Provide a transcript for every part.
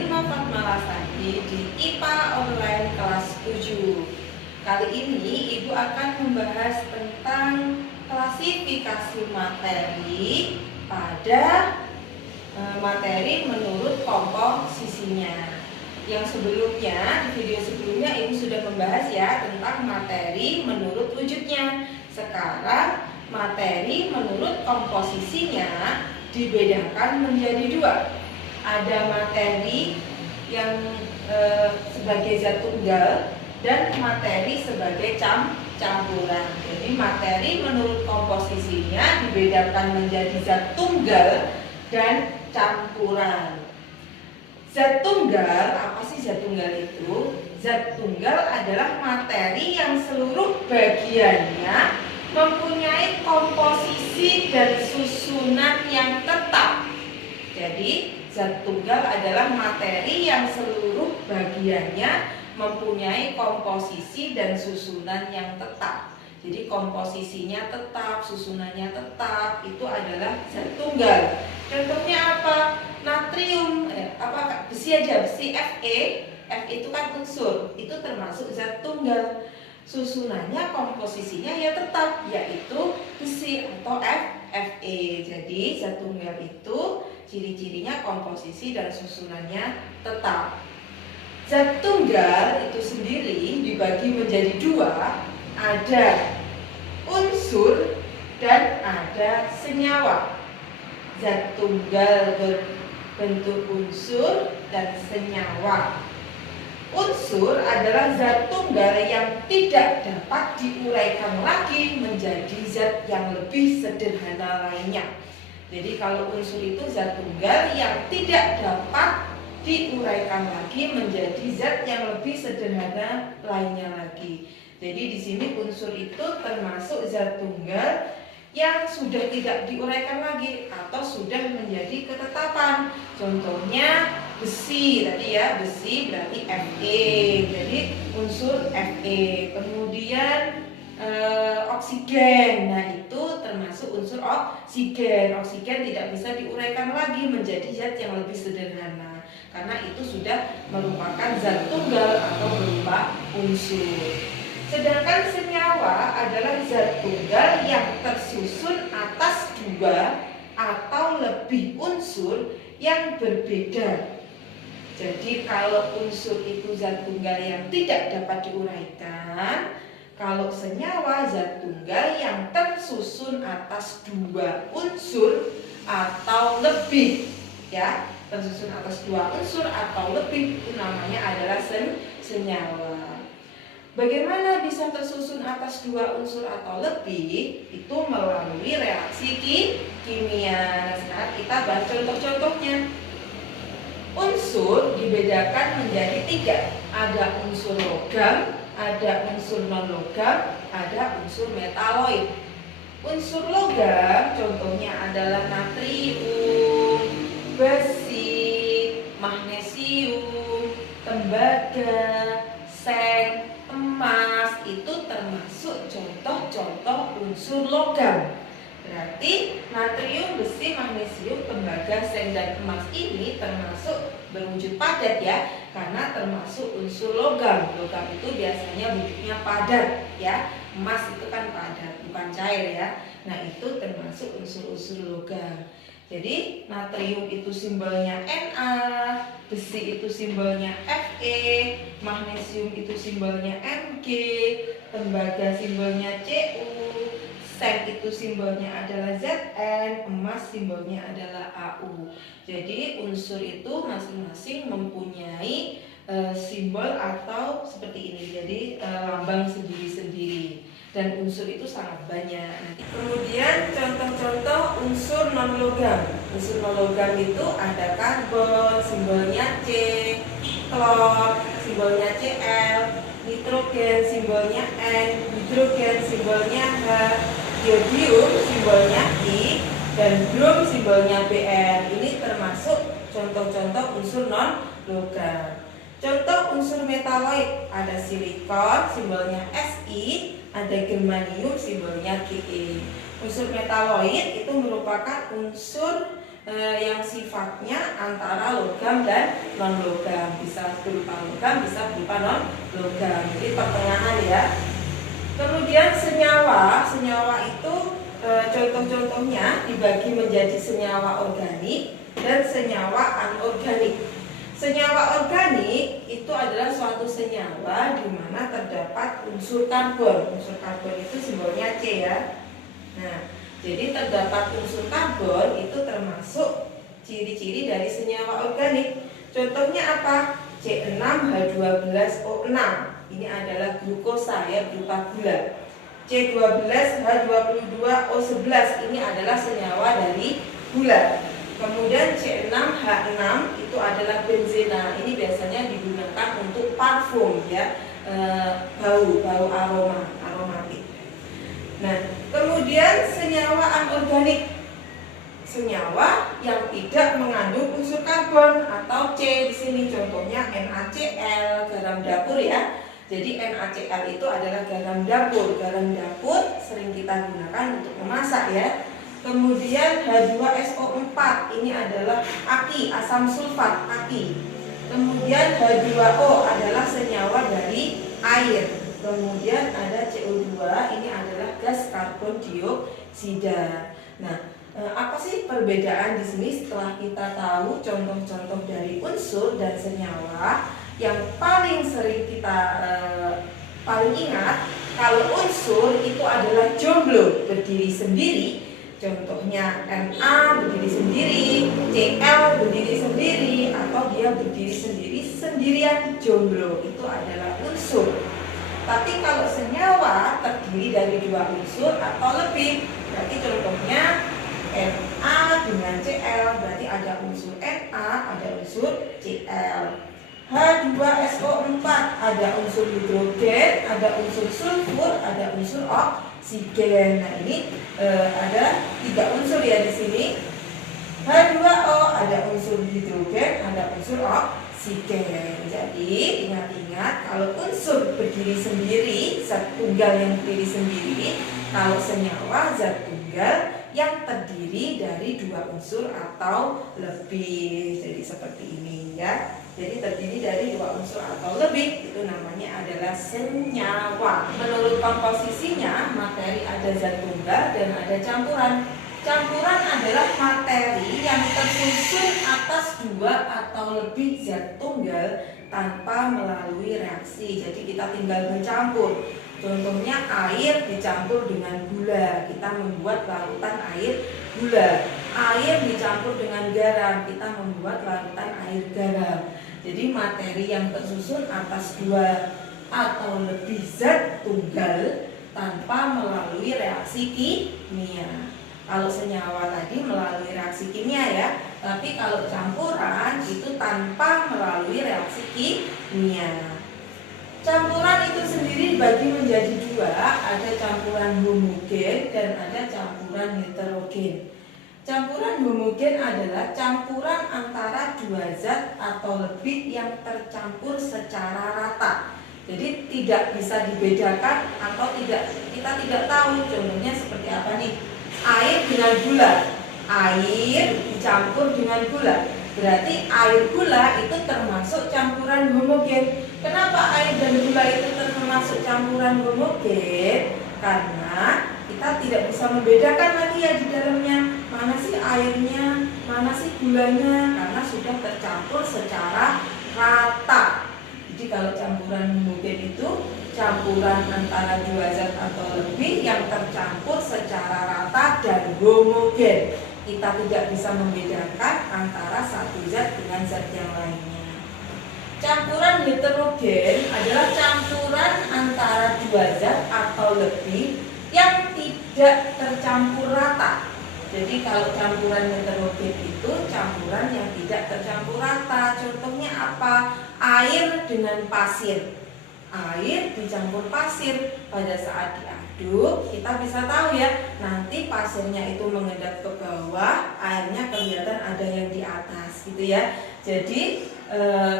Irma Fatmalasari di IPA Online kelas 7. Kali ini Ibu akan membahas tentang klasifikasi materi pada materi menurut komposisinya. Yang sebelumnya, di video sebelumnya Ibu sudah membahas ya tentang materi menurut wujudnya. Sekarang materi menurut komposisinya dibedakan menjadi dua. Ada materi yang sebagai zat tunggal dan materi sebagai campuran. Jadi materi menurut komposisinya dibedakan menjadi zat tunggal dan campuran. Zat tunggal, apa sih zat tunggal itu? Zat tunggal adalah materi yang seluruh bagiannya mempunyai komposisi dan susunan yang tetap. Jadi zat tunggal adalah materi yang seluruh bagiannya mempunyai komposisi dan susunan yang tetap. Jadi komposisinya tetap, susunannya tetap, itu adalah zat tunggal. Contohnya apa? Natrium, besi aja, besi Fe. Fe itu kan unsur, itu termasuk zat tunggal. Susunannya, komposisinya ya tetap, yaitu besi atau Fe. Jadi zat tunggal itu ciri-cirinya komposisi dan susunannya tetap. Zat tunggal itu sendiri dibagi menjadi dua, ada unsur dan ada senyawa. Zat tunggal berbentuk unsur dan senyawa. Unsur adalah zat tunggal yang tidak dapat diuraikan lagi menjadi zat yang lebih sederhana lainnya. Jadi kalau unsur itu zat tunggal yang tidak dapat diuraikan lagi menjadi zat yang lebih sederhana lainnya lagi. Jadi di sini unsur itu termasuk zat tunggal yang sudah tidak diuraikan lagi atau sudah menjadi ketetapan. Contohnya besi tadi ya, besi berarti Fe. Jadi unsur Fe. Kemudian oksigen. Nah, itu termasuk unsur oksigen. Oksigen tidak bisa diuraikan lagi menjadi zat yang lebih sederhana karena itu sudah merupakan zat tunggal atau berupa unsur. Sedangkan senyawa adalah zat tunggal yang tersusun atas dua atau lebih unsur yang berbeda. Jadi kalau unsur itu zat tunggal yang tidak dapat diuraikan, kalau senyawa zat tunggal yang tersusun atas dua unsur atau lebih, ya, tersusun atas dua unsur atau lebih, itu namanya adalah senyawa. Bagaimana bisa tersusun atas dua unsur atau lebih? Itu melalui reaksi kimia. Nah, sekarang kita bahas contoh-contohnya. Unsur dibedakan menjadi tiga. Ada unsur logam, ada unsur non-logam, ada unsur metaloid. Unsur logam contohnya adalah natrium, besi, magnesium, tembaga, seng, emas. Itu termasuk contoh-contoh unsur logam. Berarti natrium, besi, magnesium, tembaga, seng, dan emas ini termasuk berwujud padat ya, karena termasuk unsur logam. Logam itu biasanya wujudnya padat ya. Emas itu kan padat, bukan cair ya. Nah, itu termasuk unsur-unsur logam. Jadi natrium itu simbolnya Na, besi itu simbolnya Fe, magnesium itu simbolnya Mg, tembaga simbolnya Cu, seng itu simbolnya adalah Zn, emas simbolnya adalah Au. Jadi unsur itu masing-masing mempunyai simbol atau seperti ini. Jadi lambang sendiri-sendiri. Dan unsur itu sangat banyak. Kemudian contoh-contoh unsur non-logam. Unsur non-logam itu ada karbon, simbolnya C, klor, simbolnya Cl, nitrogen, simbolnya N, hidrogen, simbolnya H, iodium, simbolnya I, dan brom, simbolnya Br. Ini termasuk contoh-contoh unsur non-logam. Contoh unsur metaloid, ada silikon, simbolnya Si, ada germanium, simbolnya Ge. Unsur metaloid itu merupakan unsur yang sifatnya antara logam dan non logam, bisa berupa logam, bisa berupa non logam. Jadi pertengahan ya. Kemudian senyawa itu contoh-contohnya dibagi menjadi senyawa organik dan senyawa anorganik. Senyawa organik itu adalah suatu senyawa di mana terdapat unsur karbon. Unsur karbon itu simbolnya C ya. Nah, jadi terdapat unsur karbon itu termasuk ciri-ciri dari senyawa organik. Contohnya apa? C6H12O6. Ini adalah glukosa ya, berupa gula. C12H22O11 ini adalah senyawa dari gula. Kemudian C6H6 itu adalah benzena. Ini biasanya digunakan untuk parfum ya, bau aromatik. Nah, kemudian senyawa anorganik, senyawa yang tidak mengandung unsur karbon atau C di sini contohnya NaCl, garam dapur ya. Jadi NaCl itu adalah garam dapur. Garam dapur sering kita gunakan untuk memasak ya. Kemudian H2SO4 ini adalah aki, asam sulfat aki. Kemudian H2O adalah senyawa dari air. Kemudian ada CO2, ini adalah gas karbon dioksida. Nah, apa sih perbedaan di sini setelah kita tahu contoh-contoh dari unsur dan senyawa? Yang paling sering kita paling ingat, kalau unsur itu adalah jomblo, berdiri sendiri. Contohnya Na berdiri sendiri, Cl berdiri sendiri, atau dia berdiri sendiri sendirian, jomblo, itu adalah unsur. Tapi kalau senyawa terdiri dari dua unsur atau lebih, berarti contohnya Na dengan Cl, berarti ada unsur Na, ada unsur Cl. H2SO4 ada unsur hidrogen, ada unsur sulfur, ada unsur oksigen. Nah, ini ada 3 unsur ya di sini. H2O ada unsur hidrogen, ada unsur oksigen. Jadi ingat-ingat, kalau unsur berdiri sendiri, zat tunggal yang berdiri sendiri. Kalau senyawa, zat tunggal yang terdiri dari 2 unsur atau lebih. Jadi seperti ini ya. Jadi terdiri dari 2 unsur atau lebih, itu namanya adalah senyawa. Menurut komposisinya, materi ada zat tunggal dan ada campuran. Campuran adalah materi yang tersusun atas 2 atau lebih zat tunggal tanpa melalui reaksi. Jadi kita tinggal mencampur. Contohnya air dicampur dengan gula, kita membuat larutan air gula. Air dicampur dengan garam, kita membuat larutan air garam. Jadi materi yang tersusun atas 2 atau lebih zat tunggal tanpa melalui reaksi kimia. Kalau senyawa tadi melalui reaksi kimia ya, tapi kalau campuran itu tanpa melalui reaksi kimia. Campuran itu sendiri dibagi menjadi 2, ada campuran homogen dan ada campuran heterogen. Campuran homogen adalah campuran antara 2 zat atau lebih yang tercampur secara rata. Jadi tidak bisa dibedakan atau kita tidak tahu contohnya seperti apa nih. Air dengan gula, air dicampur dengan gula, berarti air gula itu termasuk campuran homogen. Kenapa air dan gula itu termasuk campuran homogen? Karena kita tidak bisa membedakan lagi ya di dalamnya mana sih airnya, mana sih gulanya, karena sudah tercampur secara rata. Jadi kalau campuran homogen itu campuran antara 2 zat atau lebih yang tercampur secara rata dan homogen. Kita tidak bisa membedakan antara satu zat dengan zat yang lainnya. Campuran heterogen adalah campuran antara 2 zat atau lebih yang tidak tercampur rata. Jadi kalau campuran heterogen itu campuran yang tidak tercampur rata. Contohnya apa? Air dengan pasir. Air dicampur pasir, pada saat diaduk kita bisa tahu ya, nanti pasirnya itu mengendap ke bawah, airnya kelihatan ada yang di atas gitu ya. Jadi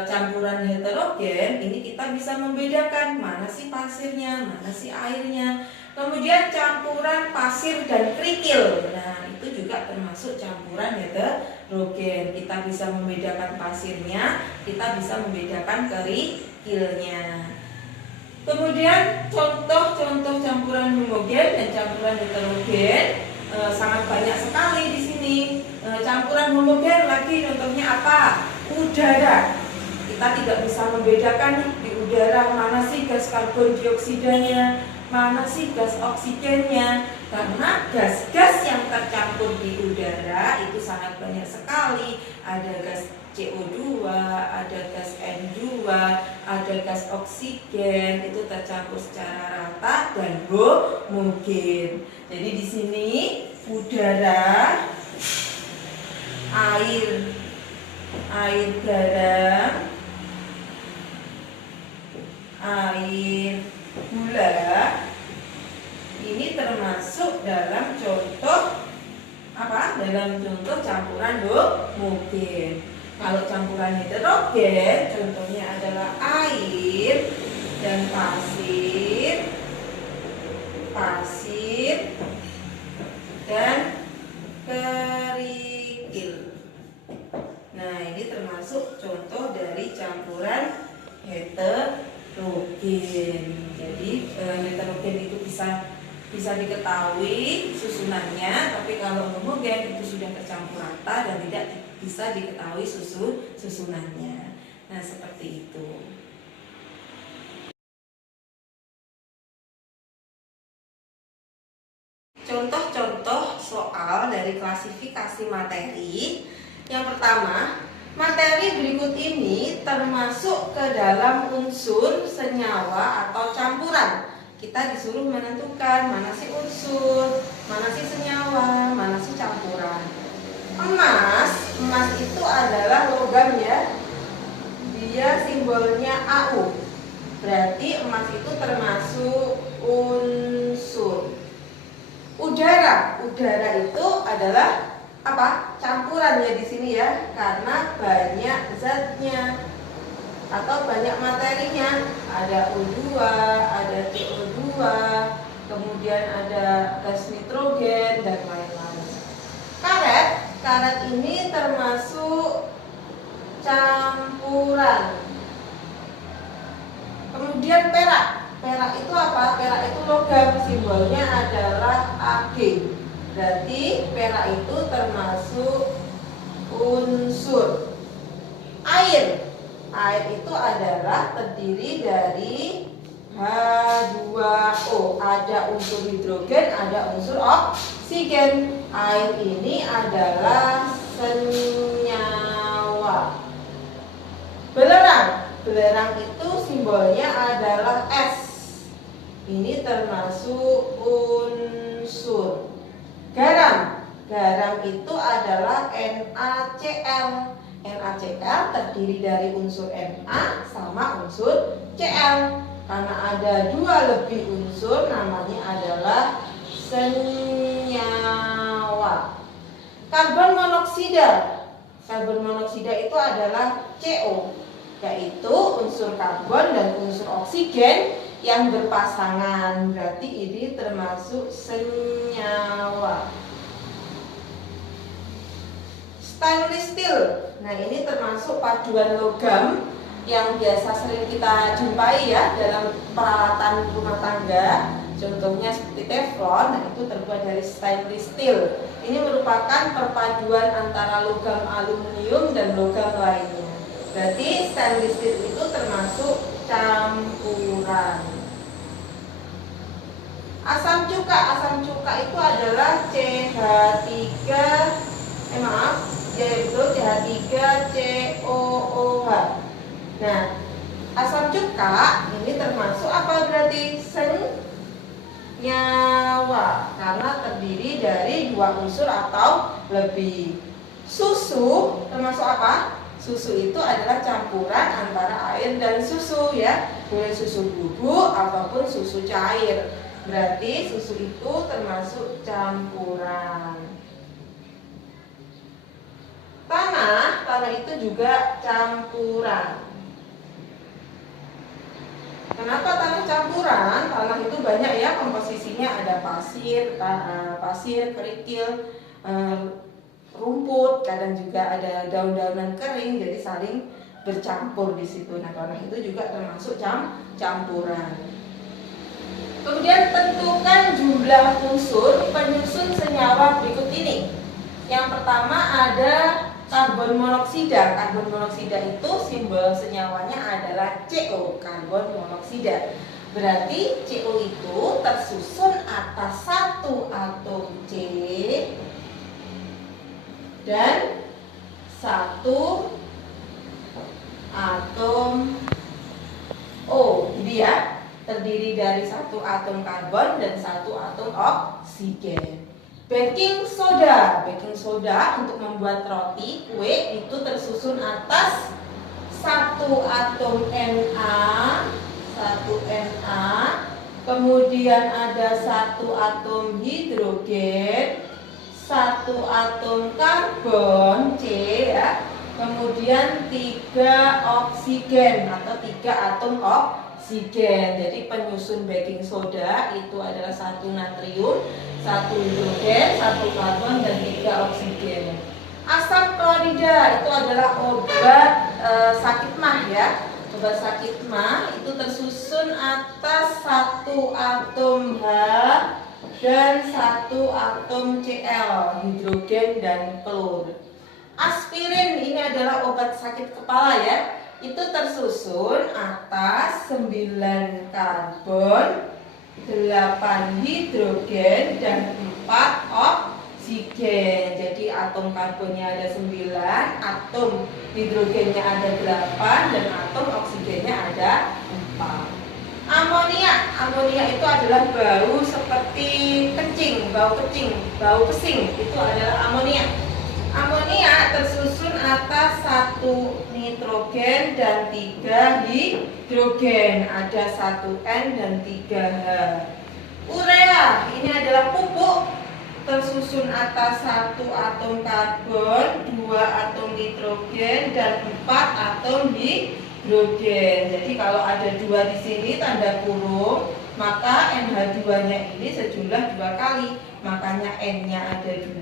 campuran heterogen ini kita bisa membedakan mana sih pasirnya, mana sih airnya. Kemudian campuran pasir dan kerikil, nah itu juga termasuk termasuk campuran heterogen. Kita bisa membedakan pasirnya, kita bisa membedakan kerikilnya. Kemudian contoh-contoh campuran homogen dan campuran heterogen sangat banyak sekali di sini. Campuran homogen lagi contohnya apa? Udara. Kita tidak bisa membedakan di udara mana sih gas karbon dioksidanya, mana sih gas oksigennya, karena gas-gas yang tercampur di udara itu sangat banyak sekali. Ada gas CO2, ada gas N2, ada gas oksigen, itu tercampur secara rata dan homogen. Jadi di sini udara, air garam, air gula, ini termasuk dalam contoh apa? Dalam contoh campuran homogen. Kalau campuran heterogen, contohnya adalah air dan pasir dan kerikil. Nah, ini termasuk contoh dari campuran heterogen. Jadi heterogen itu bisa diketahui susunannya, tapi kalau homogen itu sudah tercampur rata dan tidak bisa diketahui susunannya. Nah, seperti itu. Contoh-contoh soal dari klasifikasi materi. Yang pertama, materi berikut ini termasuk ke dalam unsur, senyawa, atau campuran. Kita disuruh menentukan mana sih unsur, mana sih senyawa, mana sih campuran. Emas itu adalah logam ya. Dia simbolnya AU. Berarti emas itu termasuk unsur. Udara itu adalah apa? Campuran ya di sini ya, karena banyak zatnya atau banyak materinya. Ada O2, ada CO2, kemudian ada gas nitrogen dan lain-lain. Karet ini termasuk campuran. Kemudian perak itu apa? Perak itu logam, simbolnya adalah Ag. Berarti perak itu termasuk unsur. Air itu adalah terdiri dari H2O. Ada unsur hidrogen, ada unsur oksigen. Air ini adalah senyawa. Belerang itu simbolnya adalah S. Ini termasuk unsur. Garam itu adalah NaCl. NaCl terdiri dari unsur Na sama unsur Cl. Karena ada 2 lebih unsur, namanya adalah senyawa. Karbon monoksida itu adalah CO, yaitu unsur karbon dan unsur oksigen yang berpasangan. Berarti ini termasuk senyawa. Stainless steel. Nah, ini termasuk paduan logam yang biasa sering kita jumpai ya dalam peralatan rumah tangga. Contohnya seperti teflon, nah itu terbuat dari stainless steel. Ini merupakan perpaduan antara logam aluminium dan logam lainnya. Berarti stainless steel itu termasuk campuran. Asam cuka itu adalah CH3COOH. Nah, asam cuka ini termasuk apa berarti? Senyawa, karena terdiri dari 2 unsur atau lebih. Susu termasuk apa? Susu itu adalah campuran antara air dan susu ya. Boleh susu bubuk ataupun susu cair. Berarti susu itu termasuk campuran. Tanah itu juga campuran. Kenapa tanah campuran? Tanah itu banyak ya komposisinya, ada pasir, kerikil, rumput, kadang juga ada daun-daunan kering, jadi saling bercampur di situ. Nah, karena itu juga termasuk campuran. Kemudian tentukan jumlah unsur penyusun senyawa berikut ini. Yang pertama ada karbon monoksida. Karbon monoksida itu simbol senyawanya adalah CO, karbon monoksida. Berarti CO itu tersusun atas satu atom C dan satu atom O, gitu ya. Terdiri dari satu atom karbon dan satu atom oksigen. Baking soda. Baking soda untuk membuat roti, kue itu tersusun atas satu atom Na, kemudian ada satu atom hidrogen, satu atom karbon C ya, kemudian 3 oksigen atau 3 atom oksigen. Jadi penyusun baking soda itu adalah satu natrium, satu hidrogen, satu karbon dan 3 oksigen. Asam klorida itu adalah obat sakit mah ya. Obat sakit mah itu tersusun atas satu atom H dan satu atom Cl, hidrogen dan klor. Aspirin ini adalah obat sakit kepala ya. Itu tersusun atas 9 karbon, 8 hidrogen dan 4 oksigen. Jadi atom karbonnya ada 9, atom hidrogennya ada 8 dan atom oksigennya ada 4. Amonia itu adalah bau seperti kencing, bau pesing, itu adalah amonia. Amonia tersusun atas 1 nitrogen dan 3 hidrogen, ada 1 N dan 3 H. Urea ini adalah pupuk, tersusun atas 1 atom karbon, 2 atom nitrogen dan 4 atom hidrogen. Jadi kalau ada 2 di sini tanda kurung, maka NH2-nya ini sejumlah 2 kali. Makanya N-nya ada 2,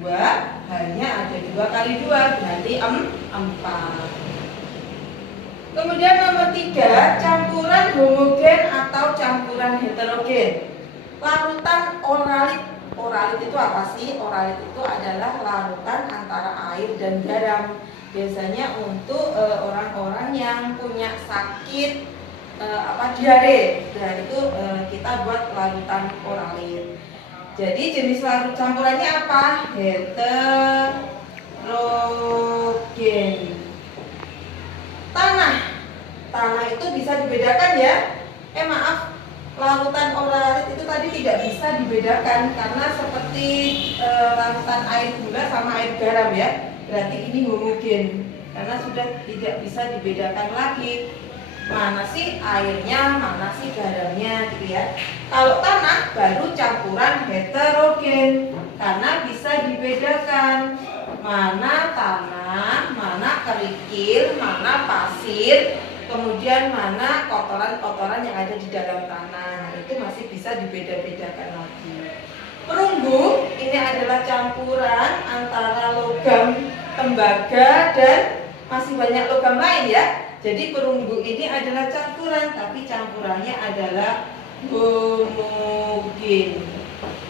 H-nya ada 2 kali 2, berarti 4. Kemudian nomor 3, campuran homogen atau campuran heterogen. Larutan oralit. Oralit itu apa sih? Oralit itu adalah larutan antara air dan garam. Biasanya untuk orang-orang yang punya sakit diare. Nah, itu kita buat larutan oralit. Jadi jenis larut campurannya apa? Heterogen. Tanah itu bisa dibedakan ya. Maaf, larutan oralit itu tadi tidak bisa dibedakan karena seperti larutan air gula sama air garam ya. Berarti ini homogen karena sudah tidak bisa dibedakan lagi. Mana sih airnya, mana sih garamnya gitu ya. Kalau tanah baru campuran heterogen karena bisa dibedakan mana tanah, mana kerikil, mana pasir, kemudian mana kotoran-kotoran yang ada di dalam tanah. Nah, itu masih bisa dibeda-bedakan lagi. Perunggu ini adalah campuran antara logam tembaga dan masih banyak logam lain ya. Jadi perunggu ini adalah campuran, tapi campurannya adalah homogen.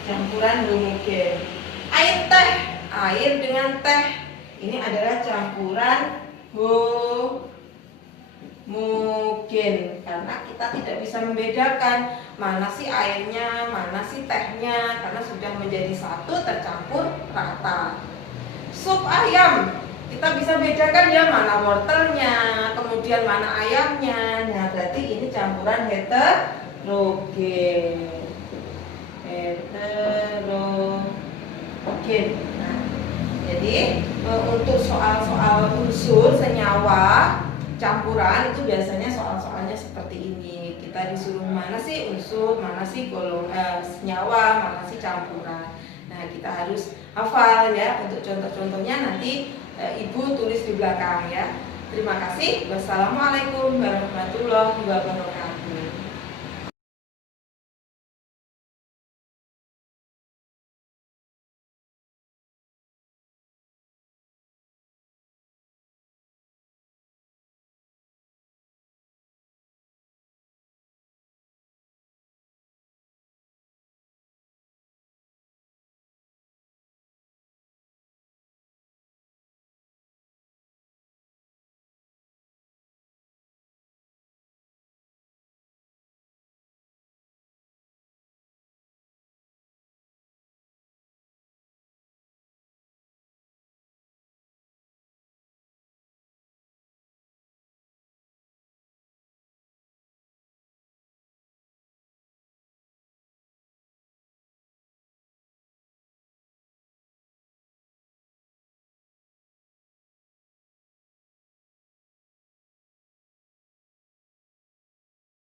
Campuran homogen. Air dengan teh ini adalah campuran homogen karena kita tidak bisa membedakan mana sih airnya, mana sih tehnya karena sudah menjadi satu tercampur rata. Sup ayam kita bisa bedakan ya mana wortelnya, kemudian mana ayamnya. Nah, berarti ini campuran heterogen. Nah, jadi untuk soal-soal unsur senyawa campuran itu biasanya soal-soalnya seperti ini. Kita disuruh mana sih unsur, mana sih senyawa, mana sih campuran. Nah, kita harus hafal ya. Untuk contoh-contohnya nanti Ibu tulis di belakang ya. Terima kasih. Wassalamualaikum warahmatullahi wabarakatuh.